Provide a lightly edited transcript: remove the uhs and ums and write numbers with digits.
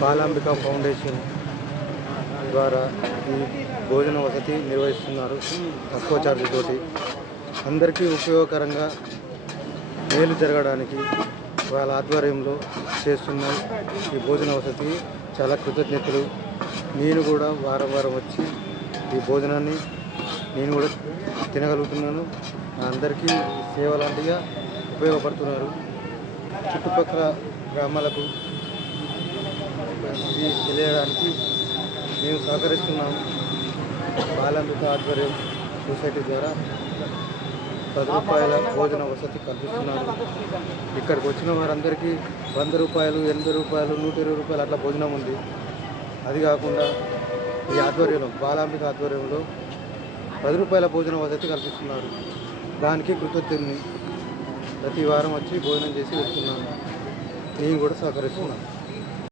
Balambika foundation ద్వారా ఈ భోజన వసతి నిర్వహిస్తున్నారు. తక్కువ ఛార్జ్ తోటి అందరికీ ఉపయోగకరంగా మేలు జరగడానికి వాళ్ళ ఆధ్వర్యంలో చేస్తున్న ఈ భోజన వసతి చాలా కృతజ్ఞతలు. నేను కూడా వారం వారం వచ్చి ఈ భోజనాన్ని నేను కూడా తినగలుగుతున్నాను. అందరికీ సేవ లాంటిగా ఉపయోగపడుతున్నారు. చుట్టుపక్కల గ్రామాలకు ఇది తెలియడానికి మేము సహకరిస్తున్నాము. బాలాంబిక ఆధ్వర్యం సొసైటీ ద్వారా 10 రూపాయల భోజన వసతి కల్పిస్తున్నారు. ఇక్కడికి వచ్చిన వారందరికీ 100 రూపాయలు, 80 రూపాయలు, 120 రూపాయలు అట్లా భోజనం ఉంది. అది కాకుండా ఈ ఆధ్వర్యంలో బాలాంబిక ఆధ్వర్యంలో 10 రూపాయల భోజన వసతి కల్పిస్తున్నారు. దానికి కృతజ్ఞతని ప్రతి వారం వచ్చి భోజనం చేసి వెళ్తున్నాను. నేను కూడా సహకరిస్తున్నాను.